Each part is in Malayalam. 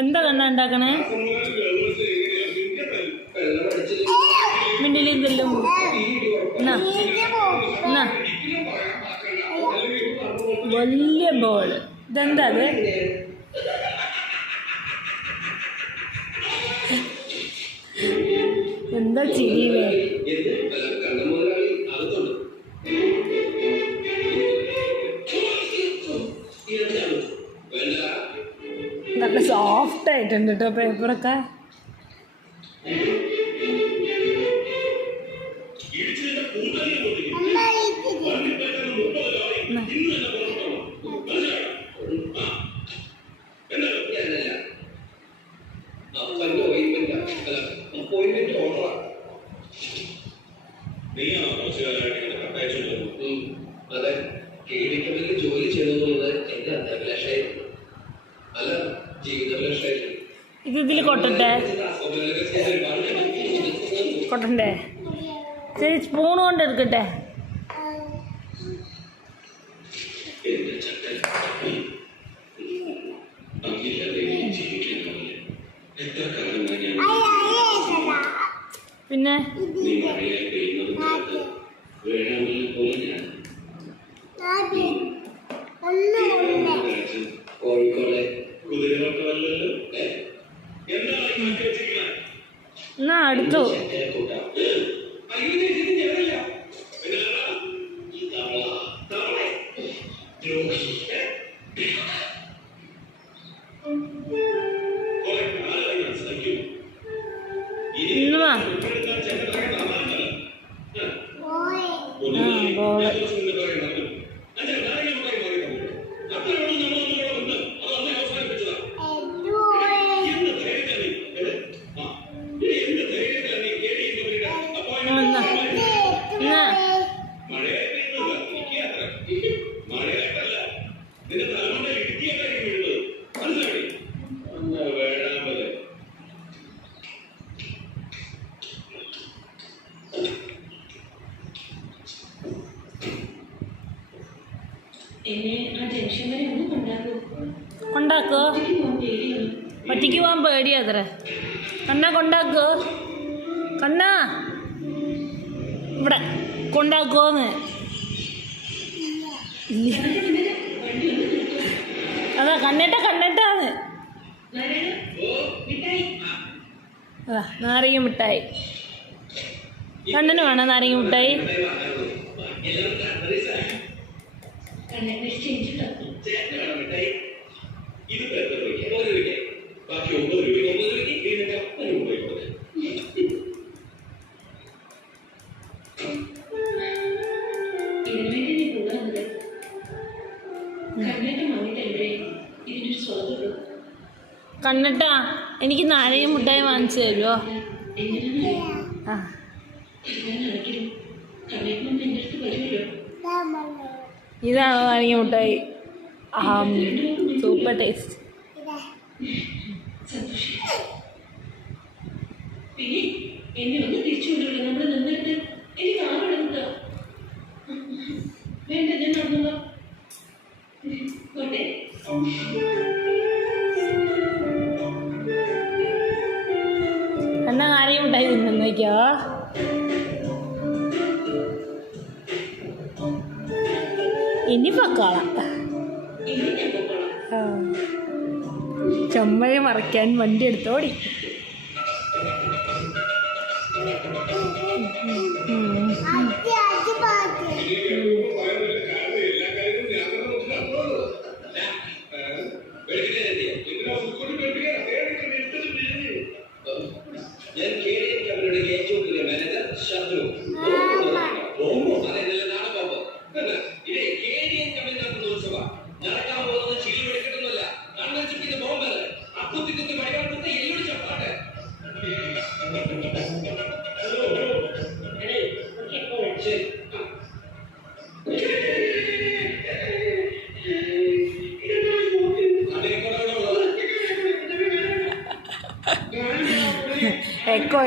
എന്താ കണ്ണ ഉണ്ടാക്കണേ? മിണ്ടിലെന്തെല്ലാം വലിയ ബോള്. ഇതെന്താ അത്? എന്താ ചിരിയില്ലേ? നല്ല സോഫ്റ്റ് ആയിട്ടുണ്ട് കേട്ടോ പേപ്പറൊക്കെ. ജോലി ചെയ്യണമെന്നുള്ളത് എന്റെ അത്യാഭിലാഷമായിരുന്നു. അല്ല, ജീവിതാഭിലാഷമായിരുന്നു. ഇത് ഇതിൽ കൊട്ടട്ടെ? കൊട്ടണ്ടേ? ശരി, സ്പൂൺ കൊണ്ട് എടുക്കട്ടെ. പിന്നെ എന്നാ അടുത്തു. കൊണ്ടാക്കോ? ഒറ്റയ്ക്ക് പോകാൻ പേടിയാത്ര. കണ്ണ കൊണ്ടാക്കോ? കണ്ണ ഇവിടെ കൊണ്ടാക്കോന്ന്. അതാ കണ്ണട്ടാന്ന്. അതാ നാരങ്ങ മിഠായി. കണ്ണന് വേണം നാരങ്ങ മിഠായി. കണ്ണട്ടാ, എനിക്ക് നാരങ്ങ മിഠായി വാങ്ങിച്ചു തരുമോ? ഇതാണോ നാരങ്ങ മിഠായി? Super taste. എന്നാ നാരങ്ങ മിഠായി തിന്നേക്കോ? ഇനി പൊക്കോളാം. ചുമയെ മറയ്ക്കാൻ വണ്ടി എടുത്തോടി.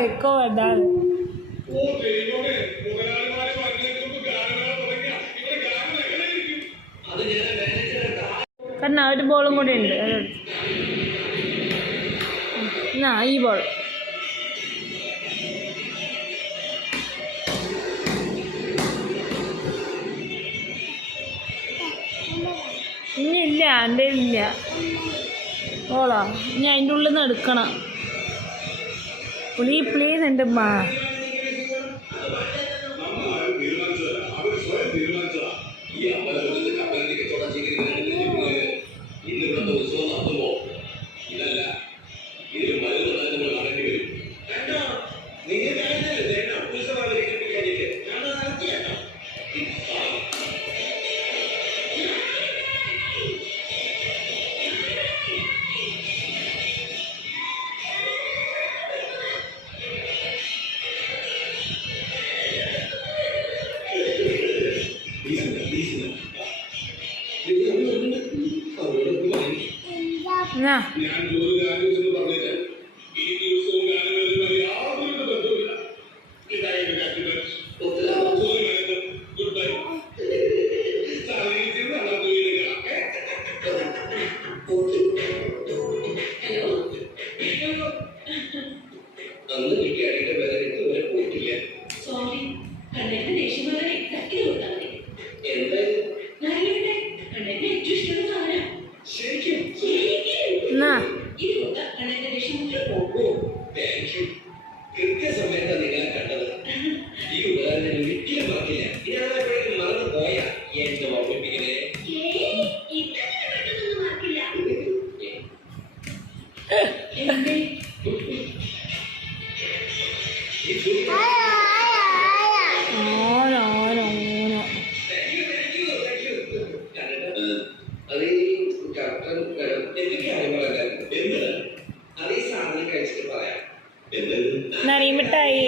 എക്കോ വേണ്ടാണ്. അത് ഞാൻ മാനേജറെ കാരണം ഒരു ബോളും കൂടെ ഉണ്ട് അതോട് എന്നാ ഈ ബോൾ ഇല്ല എൻ്റെ ഇല്ല ഓളോ ഇനി അതിൻ്റെ ഉള്ളിൽ നിന്ന് എടുക്കണം പ്ലീസ് എൻ്റെ അമ്മ ഈ അമ്പലത്തിൽ കപ്പലിലേക്ക് തുടച്ചിരിക്കുന്നതിന് ഇന്ന് ഇവിടുത്തെ ഉത്സവം നടത്തുമ്പോ ഇതല്ല ഇതിൽ മരുന്ന് നമ്മൾ നടക്കേണ്ടി വരും കേട്ടോ നിങ്ങൾ ഉത്സവം കഴിഞ്ഞിട്ട് ഞാൻ നടത്തിയേക്കാം എന്നാ ഞാൻ ജോലി ആലോചിച്ചെന്ന് പറഞ്ഞിട്ട് ഈ ദിവസവും ഗാനമേളയുമായി യാതൊരു ബന്ധവുമില്ല ഗുഡ് ബൈ അന്ന് കിട്ടിയ അടിയുടെ പേരെ ഇതുവരെ പോയിട്ടില്ല സോറി കണ്ണന്റെ ദേഷ്യം വരെ എക്സാക്ട് കൊടുത്താൽ മതി എന്തായാലും നാരായണന്റെ കണ്ണന്റെ ഏറ്റവും ഇഷ്ടമുള്ള സാധനം ശരിക്കും എന്നാ ഇത് കൊടുത്താൽ കണ്ണന്റെ ദേഷ്യം മുഴുവൻ പോകും താങ്ക് യു കൃത്യസമയത്താണ് നിങ്ങളെ കണ്ടത് ഈ ഉപകാരം ഞാൻ ഒരിക്കലും മറക്കില്ല ഇയാളെപ്പോഴും മറന്നു പോയാ എന്റെ ഓർമ്മിപ്പിക്കലേ ഇത്ര പെട്ടെന്നൊന്നും മാർക്കില്ല എന്തേ ഓനോ ഓനോ ഓനോ അത് എന്തൊക്കെ കാര്യങ്ങളല്ലായിരുന്നു എന്ത് അത് ഈ സാധനം കഴിച്ചിട്ട് പറയാം എന്ത് നറിമിട്ടായി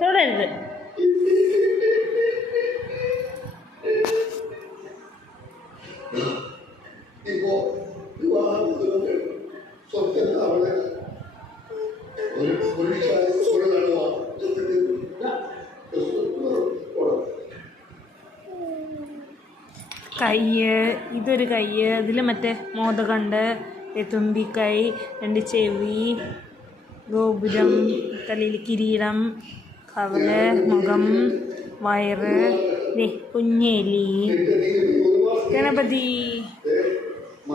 തുടരുത് ഇപ്പോ വിവാഹത്തിന് സ്വപ്നം അവളെ ഒരു കയ്യ് ഇതൊരു കയ്യ് ഇതിൽ മറ്റേ മോദകണ്ട് തുമ്പിക്കൈ 2 ചെവി ഗോപുരം തലയിൽ കിരീടം കവല് മുഖം വയറ് കുഞ്ഞേലി ഗണപതി